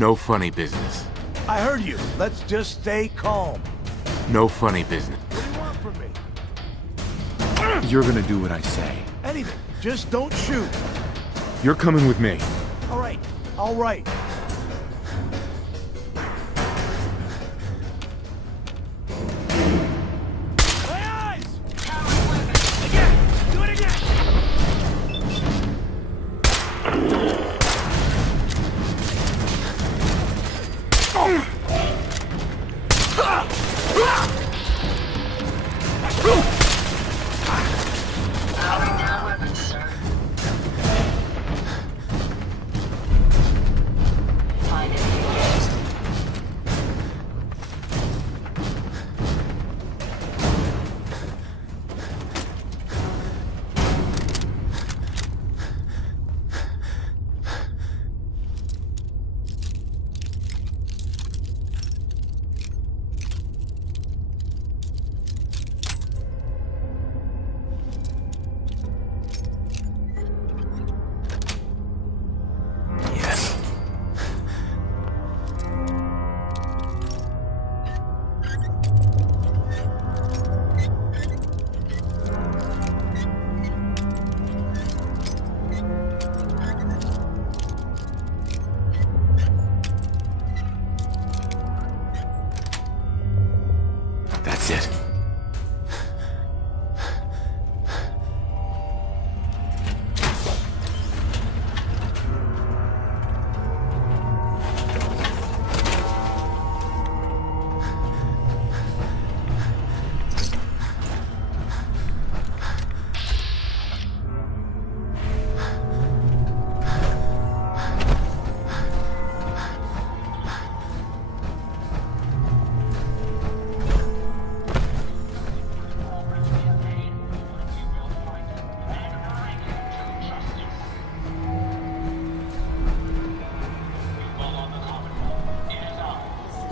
No funny business. I heard you. Let's just stay calm. No funny business. What do you want from me? You're gonna do what I say. Anything. Just don't shoot. You're coming with me. All right. All right. My eyes! Again! Do it again! Powering down weapons, sir. Find it. Yes. That's it.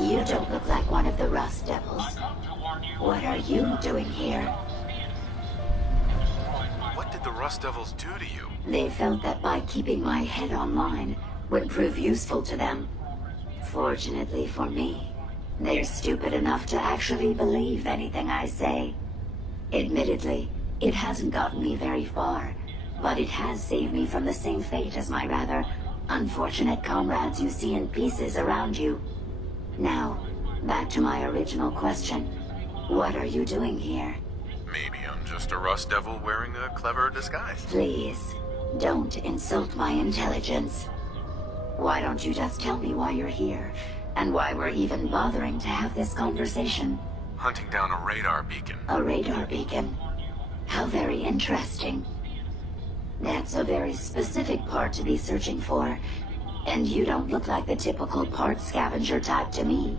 You don't look like one of the Rust Devils. What are you doing here? What did the Rust Devils do to you? They felt that by keeping my head online would prove useful to them. Fortunately for me, they're stupid enough to actually believe anything I say. Admittedly, it hasn't gotten me very far, but it has saved me from the same fate as my rather unfortunate comrades you see in pieces around you. Now, back to my original question. What are you doing here? Maybe I'm just a Rust Devil wearing a clever disguise. Please, don't insult my intelligence. Why don't you just tell me why you're here, and why we're even bothering to have this conversation? Hunting down a radar beacon. A radar beacon? How very interesting. That's a very specific part to be searching for, and you don't look like the typical part scavenger type to me.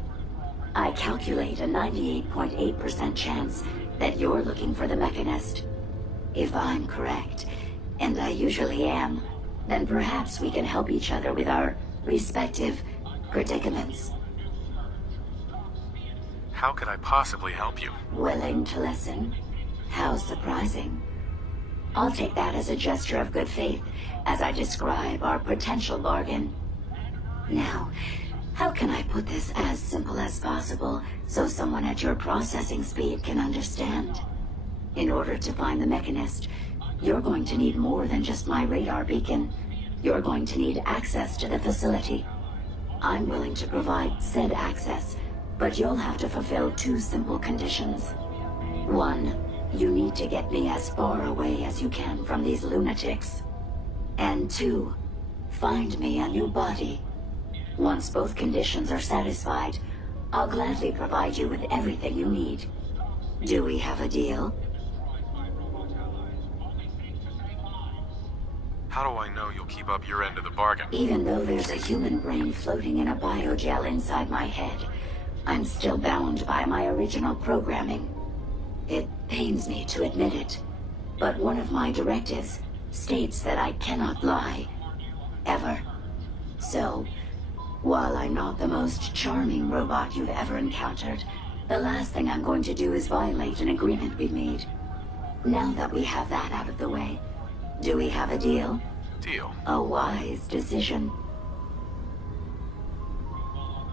I calculate a 98.8% chance that you're looking for the Mechanist. If I'm correct, and I usually am, then perhaps we can help each other with our respective predicaments. How could I possibly help you? Willing to listen? How surprising. I'll take that as a gesture of good faith as I describe our potential bargain. Now, how can I put this as simple as possible so someone at your processing speed can understand? In order to find the Mechanist, you're going to need more than just my radar beacon. You're going to need access to the facility. I'm willing to provide said access, but you'll have to fulfill two simple conditions. One, you need to get me as far away as you can from these lunatics. And two, find me a new body. Once both conditions are satisfied, I'll gladly provide you with everything you need. Do we have a deal? How do I know you'll keep up your end of the bargain? Even though there's a human brain floating in a biogel inside my head, I'm still bound by my original programming. It pains me to admit it, but one of my directives states that I cannot lie. Ever. So, while I'm not the most charming robot you've ever encountered, the last thing I'm going to do is violate an agreement we made. Now that we have that out of the way, do we have a deal? Deal. A wise decision.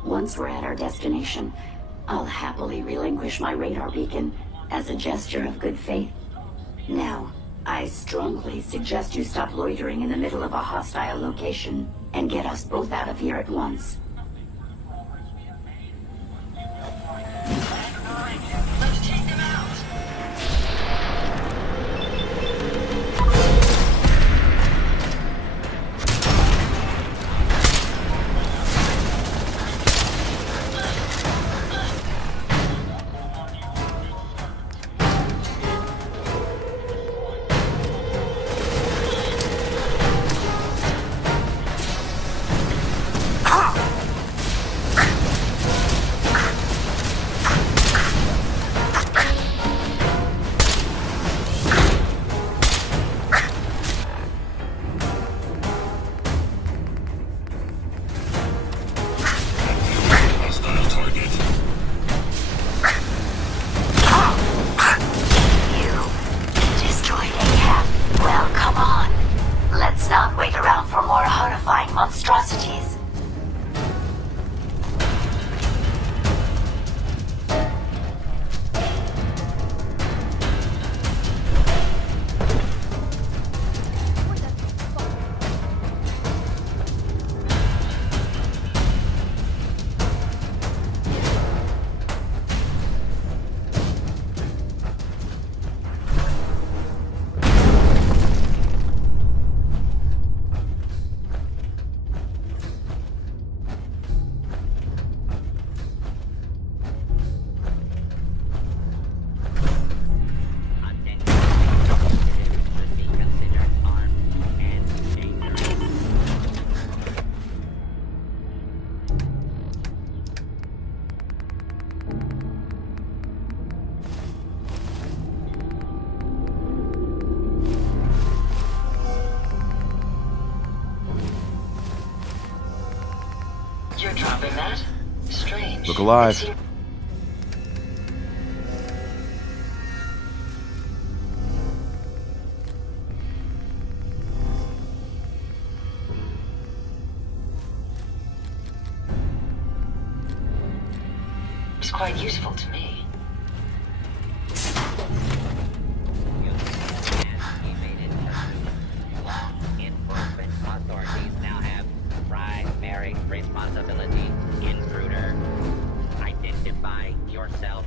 Once we're at our destination, I'll happily relinquish my radar beacon as a gesture of good faith. Now, I strongly suggest you stop loitering in the middle of a hostile location and get us both out of here at once. Let's take them out. Monstrosities. You're dropping that? Strange. Look alive. It's quite useful to me. Authorities now have primary responsibility. Intruder, identify yourself.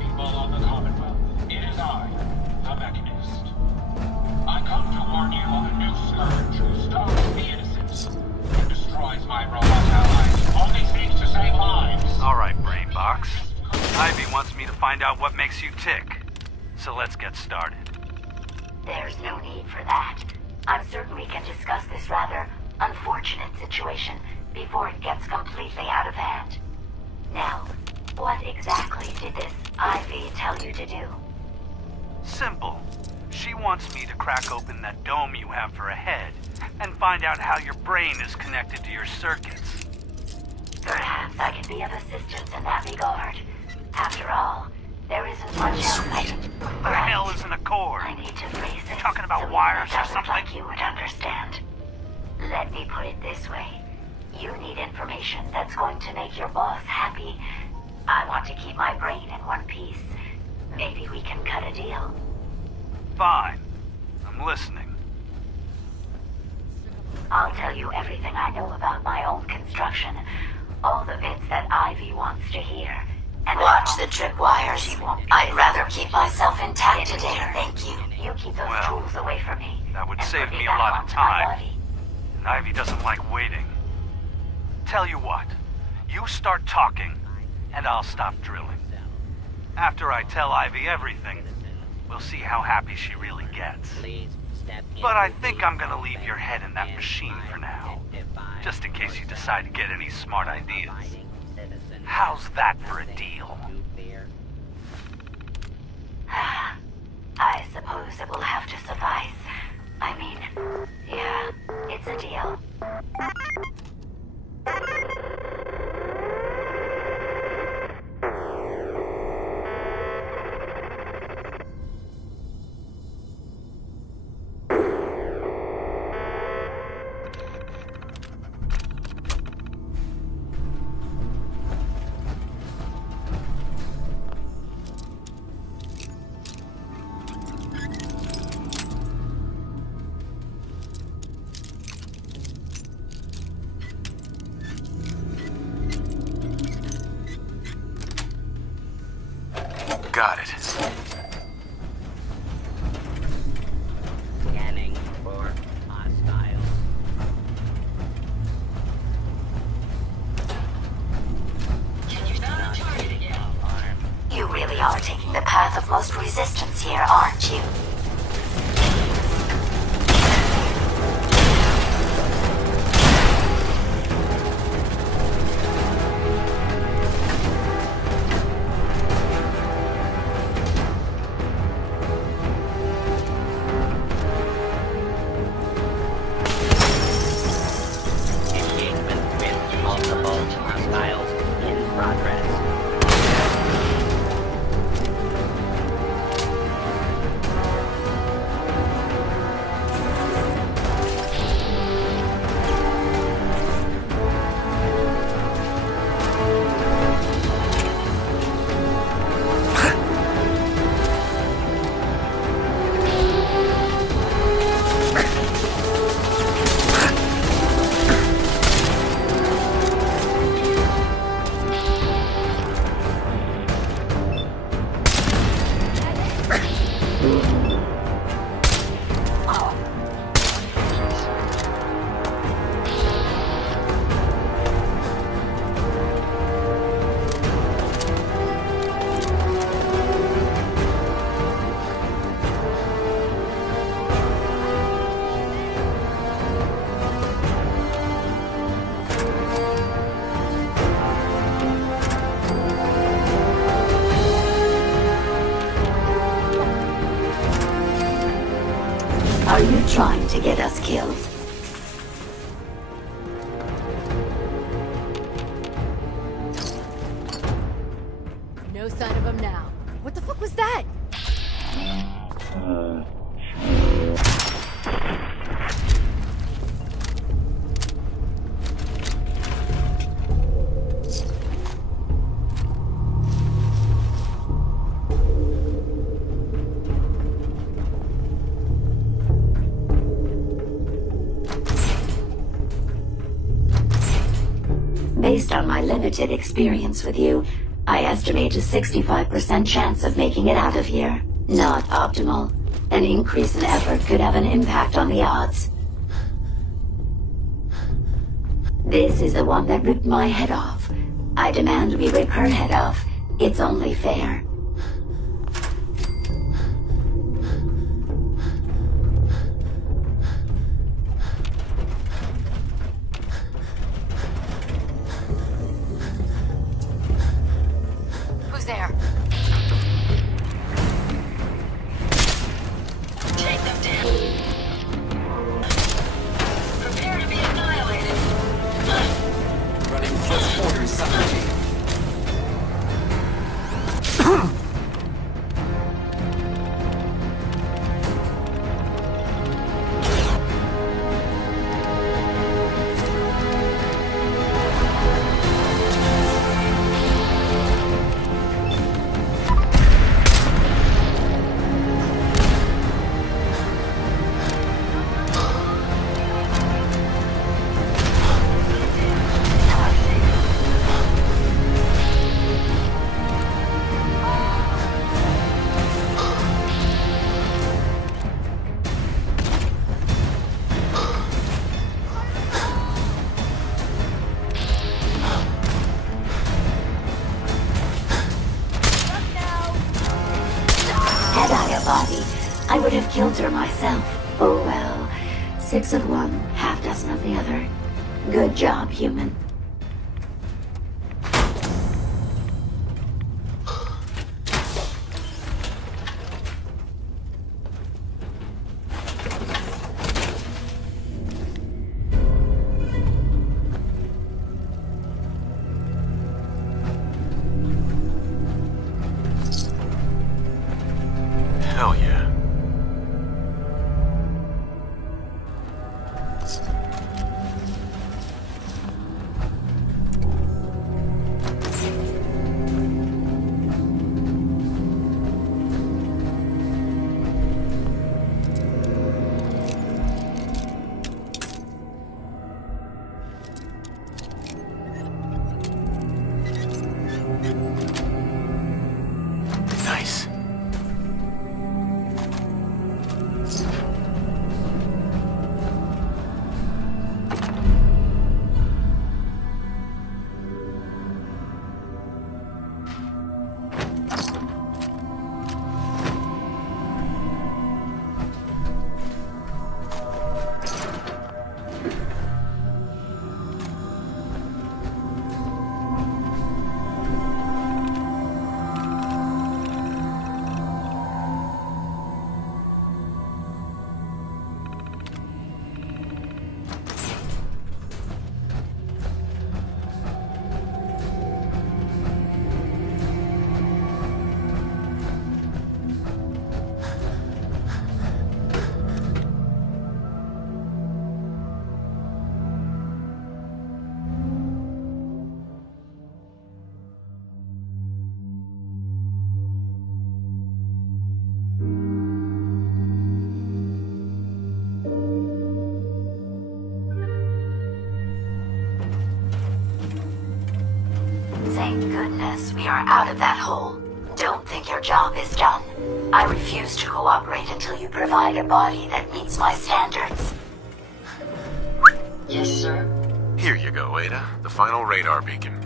People of the Commonwealth, it is I, the Mechanist. I come to warn you of a new scourge who starves the innocent and destroys my robot allies, only seeks to save lives. Alright, Brainbox. Ivy wants me to find out what makes you tick. So let's get started. There's no need for that. I'm certain we can discuss this rather unfortunate situation before it gets completely out of hand. Now, what exactly did this Ivy tell you to do? Simple. She wants me to crack open that dome you have for a head and find out how your brain is connected to your circuits. Perhaps I can be of assistance in that regard. After all, there isn't much else I can do. What the hell isn't a cord? I need to phrase it. Talking about so wires or I would something? like you would understand. Let me put it this way. You need information that's going to make your boss happy. I want to keep my brain in one piece. Maybe we can cut a deal. Fine. I'm listening. I'll tell you everything I know about my own construction. All the bits that Ivy wants to hear. And watch the tripwires. I'd rather keep myself intact today, thank you. You keep those Well, tools away from me. that would and save put me a back lot of onto my time. body. And Ivy doesn't like waiting. Tell you what. You start talking, and I'll stop drilling. After I tell Ivy everything, we'll see how happy she really gets. Please step in. But I think I'm gonna leave your head in that machine for now. Just in case you decide to get any smart ideas. How's that for a deal? Got it. Scanning for hostiles. Can you found a target again? Alarm. You really are taking the path of most resistance here, aren't you? Engagement with multiple hostiles in progress. Are you trying to get us killed? No sign of him now. What the fuck was that? Based on my limited experience with you, I estimate a 65% chance of making it out of here. Not optimal. An increase in effort could have an impact on the odds. This is the one that ripped my head off. I demand we rip her head off. It's only fair. Who's there? Take them down. Prepare to be annihilated. Running close quarters, subroutine. Had I a body, I would have killed her myself. Oh well. 6 of one, half dozen of the other. Good job, human. Hell yeah. we are out of that hole, don't think your job is done. I refuse to cooperate until you provide a body that meets my standards. Yes, sir. Here you go, Ada. The final radar beacon.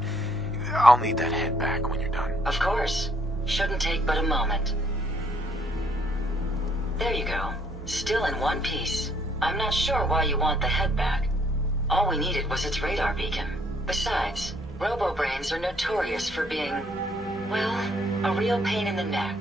I'll need that head back when you're done. Of course. Shouldn't take but a moment. There you go. Still in one piece. I'm not sure why you want the head back. All we needed was its radar beacon. Besides, Robobrains are notorious for being, well, a real pain in the neck.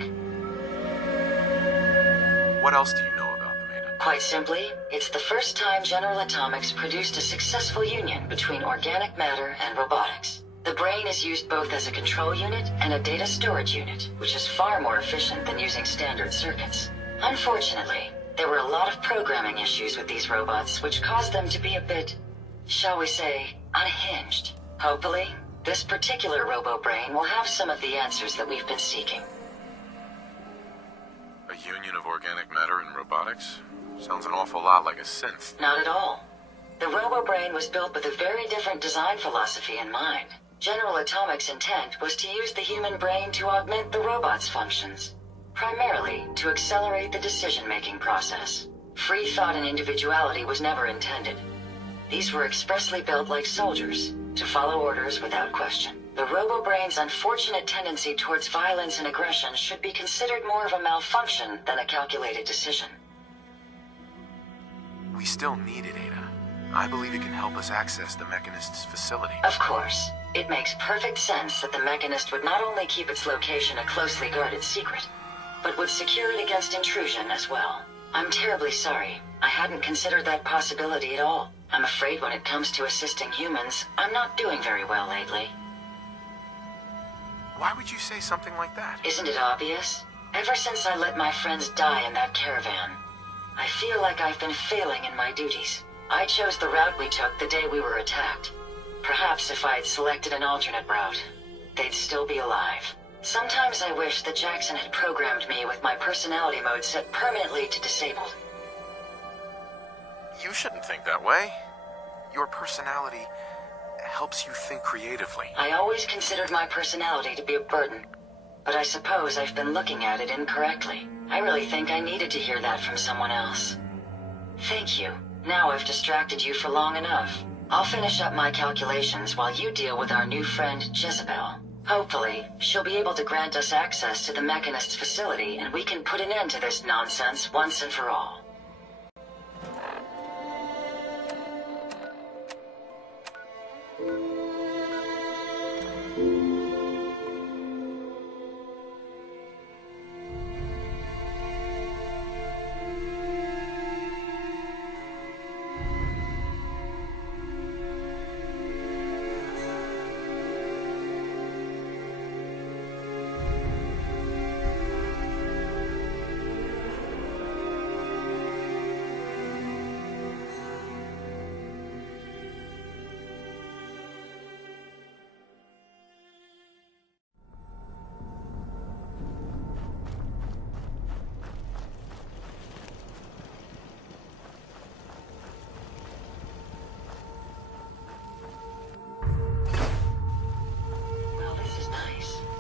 What else do you know about them, Ada? Quite simply, it's the first time General Atomics produced a successful union between organic matter and robotics. The brain is used both as a control unit and a data storage unit, which is far more efficient than using standard circuits. Unfortunately, there were a lot of programming issues with these robots, which caused them to be a bit, shall we say, unhinged. Hopefully, this particular Robobrain will have some of the answers that we've been seeking. A union of organic matter and robotics? Sounds an awful lot like a synth. Not at all. The Robobrain was built with a very different design philosophy in mind. General Atomics' intent was to use the human brain to augment the robot's functions, primarily to accelerate the decision-making process. Free thought and individuality was never intended. These were expressly built like soldiers, to follow orders without question. The Robobrain's unfortunate tendency towards violence and aggression should be considered more of a malfunction than a calculated decision. We still need it, Ada. I believe it can help us access the Mechanist's facility. Of course. It makes perfect sense that the Mechanist would not only keep its location a closely guarded secret, but would secure it against intrusion as well. I'm terribly sorry. I hadn't considered that possibility at all. I'm afraid when it comes to assisting humans, I'm not doing very well lately. Why would you say something like that? Isn't it obvious? Ever since I let my friends die in that caravan, I feel like I've been failing in my duties. I chose the route we took the day we were attacked. Perhaps if I had selected an alternate route, they'd still be alive. Sometimes I wish that Jackson had programmed me with my personality mode set permanently to disabled. You shouldn't think that way. Your personality helps you think creatively. I always considered my personality to be a burden, but I suppose I've been looking at it incorrectly. I really think I needed to hear that from someone else. Thank you. Now I've distracted you for long enough. I'll finish up my calculations while you deal with our new friend, Jezebel. Hopefully, she'll be able to grant us access to the Mechanist's facility, and we can put an end to this nonsense once and for all.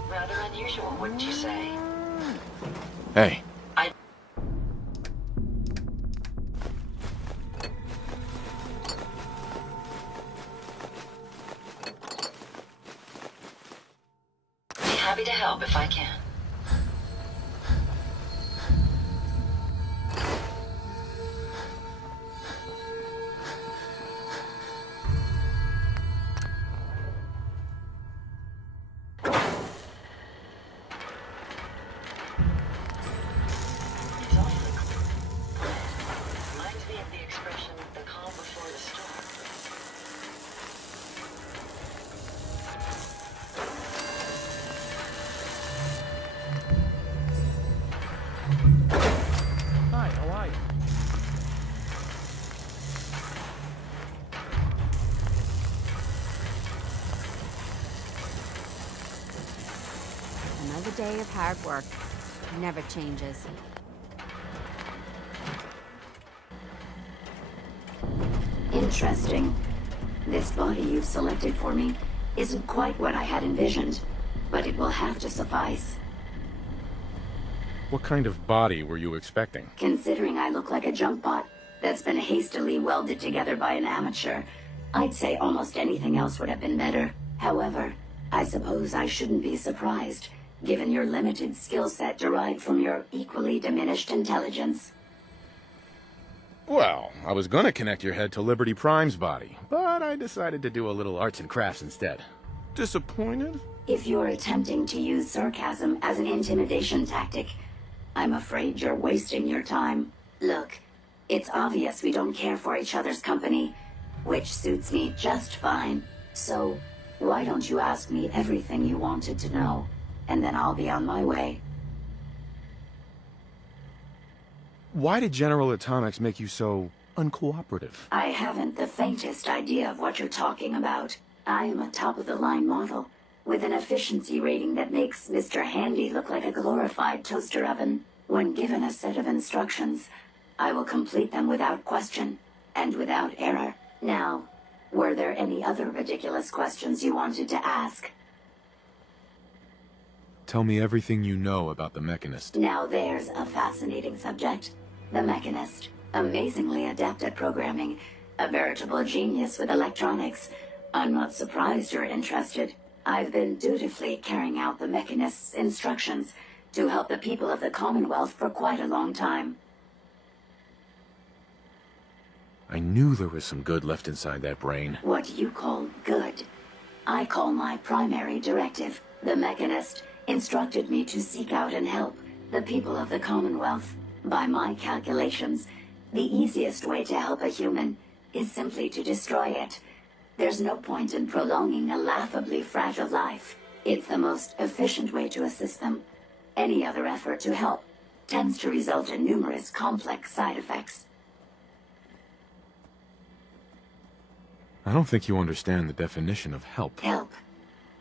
Rather unusual, wouldn't you say? Hey. Be happy to help if I can. Another day of hard work. Never changes. Interesting. This body you've selected for me isn't quite what I had envisioned. but it will have to suffice. What kind of body were you expecting? Considering I look like a junk bot that's been hastily welded together by an amateur, I'd say almost anything else would have been better. However, I suppose I shouldn't be surprised, given your limited skill set derived from your equally diminished intelligence. Well, I was gonna connect your head to Liberty Prime's body, but I decided to do a little arts and crafts instead. Disappointed? If you're attempting to use sarcasm as an intimidation tactic, I'm afraid you're wasting your time. Look, it's obvious we don't care for each other's company, which suits me just fine. So, why don't you ask me everything you wanted to know, and then I'll be on my way. Why did General Atomics make you so uncooperative? I haven't the faintest idea of what you're talking about. I am a top-of-the-line model, with an efficiency rating that makes Mr. Handy look like a glorified toaster oven. When given a set of instructions, I will complete them without question, and without error. Now, were there any other ridiculous questions you wanted to ask? Tell me everything you know about the Mechanist. Now there's a fascinating subject. The Mechanist, amazingly adept at programming, a veritable genius with electronics. I'm not surprised you're interested. I've been dutifully carrying out the Mechanist's instructions to help the people of the Commonwealth for quite a long time. I knew there was some good left inside that brain. What you call good, I call my primary directive. The Mechanist instructed me to seek out and help the people of the Commonwealth. By my calculations, the easiest way to help a human is simply to destroy it. There's no point in prolonging a laughably fragile life. It's the most efficient way to assist them. Any other effort to help tends to result in numerous complex side effects. I don't think you understand the definition of help. Help.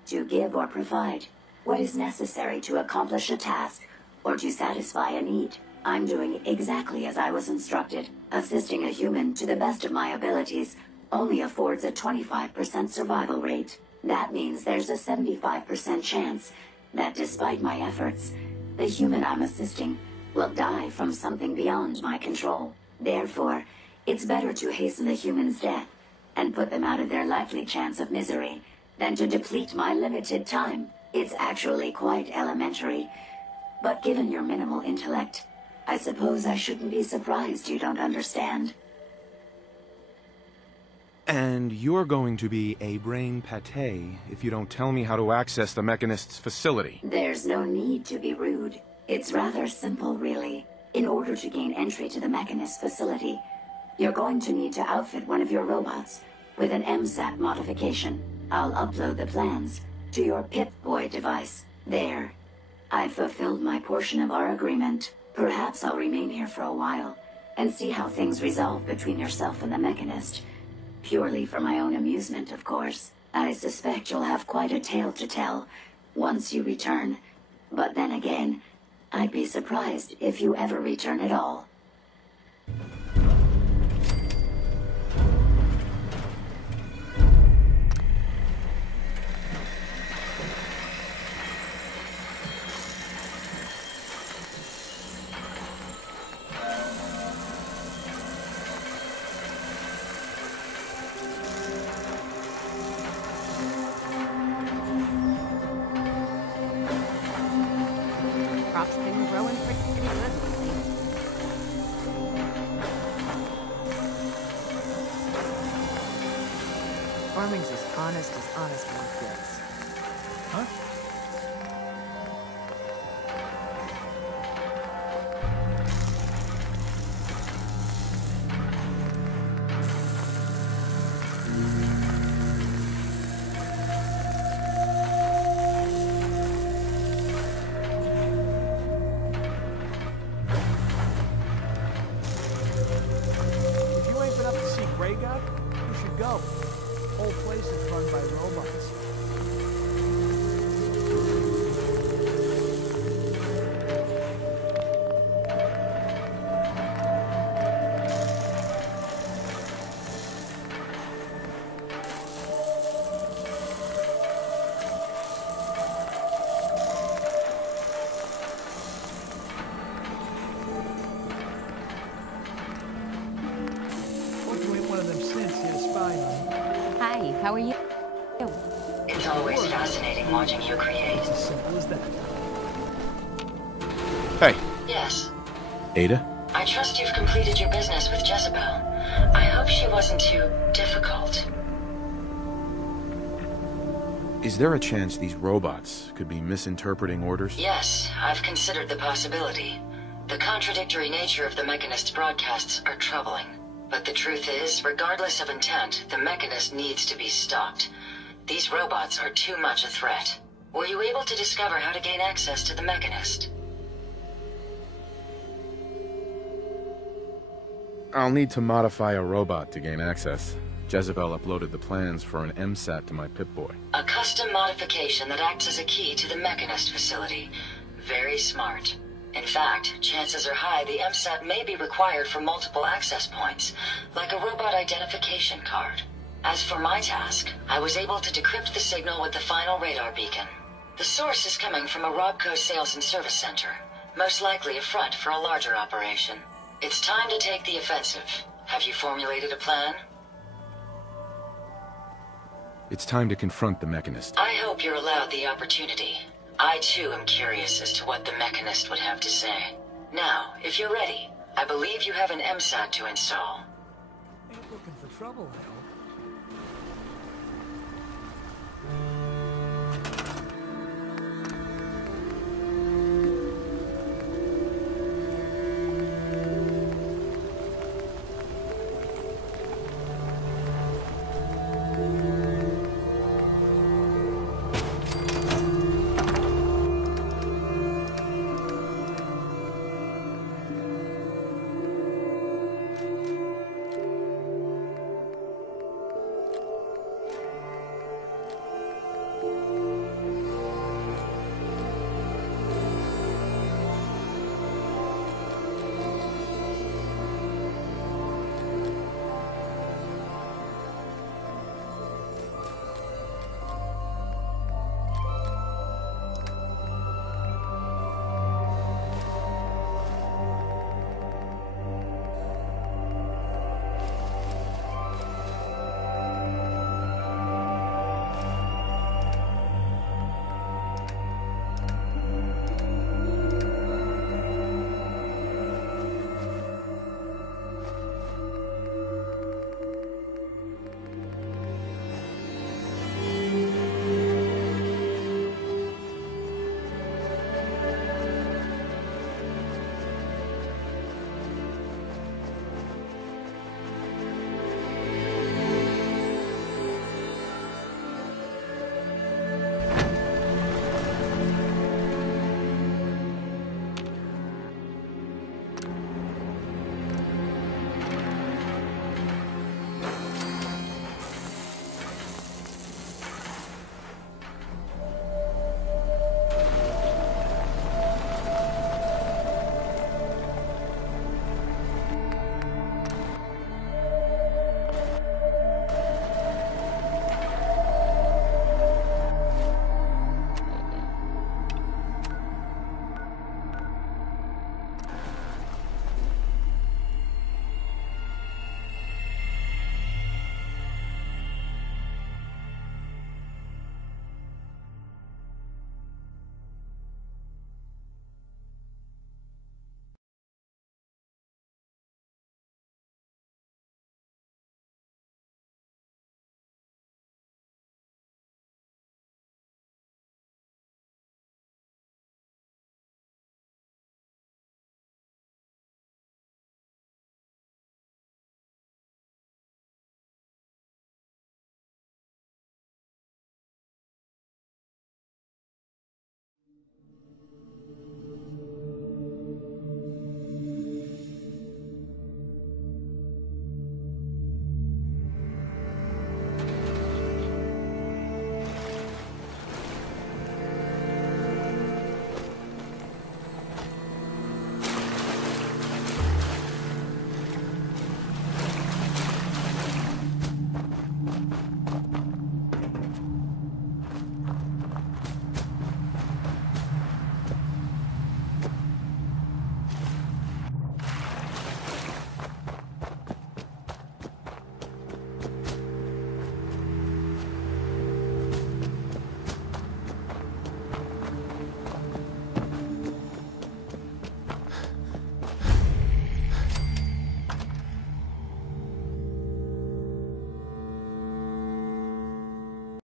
To give or provide what is necessary to accomplish a task or to satisfy a need. I'm doing exactly as I was instructed. Assisting a human to the best of my abilities only affords a 25% survival rate. That means there's a 75% chance that despite my efforts, the human I'm assisting will die from something beyond my control. Therefore, it's better to hasten the human's death and put them out of their likely chance of misery than to deplete my limited time. It's actually quite elementary, but given your minimal intellect, I suppose I shouldn't be surprised you don't understand. And you're going to be a brain pate if you don't tell me how to access the Mechanist's facility. There's no need to be rude. It's rather simple, really. In order to gain entry to the Mechanist facility, you're going to need to outfit one of your robots with an MSAT modification. I'll upload the plans to your Pip-Boy device. There. I've fulfilled my portion of our agreement. Perhaps I'll remain here for a while and see how things resolve between yourself and the Mechanist. Purely for my own amusement, of course. I suspect you'll have quite a tale to tell once you return. But then again, I'd be surprised if you ever return at all. Crops been growing pretty good lately. Farming's as honest work gets. Huh? If you ain't been up to see Grey Guy, you should go. Whole place is run by robots. How are you? It's always fascinating watching you create. As simple as that. Hey, Yes. Ada? I trust you've completed your business with Jezebel. I hope she wasn't too difficult. Is there a chance these robots could be misinterpreting orders? Yes, I've considered the possibility. The contradictory nature of the Mechanist's broadcasts are troubling. But the truth is, regardless of intent, the Mechanist needs to be stopped. These robots are too much a threat. Were you able to discover how to gain access to the Mechanist? I'll need to modify a robot to gain access. Jezebel uploaded the plans for an MSAT to my Pip-Boy. A custom modification that acts as a key to the Mechanist facility. Very smart. In fact, chances are high the MSAT may be required for multiple access points, like a robot identification card. As for my task, I was able to decrypt the signal with the final radar beacon. The source is coming from a Robco sales and service center, most likely a front for a larger operation. It's time to take the offensive. Have you formulated a plan? It's time to confront the Mechanist. I hope you're allowed the opportunity. I too am curious as to what the Mechanist would have to say. Now, if you're ready, I believe you have an MSAT to install. Ain't looking for trouble, eh?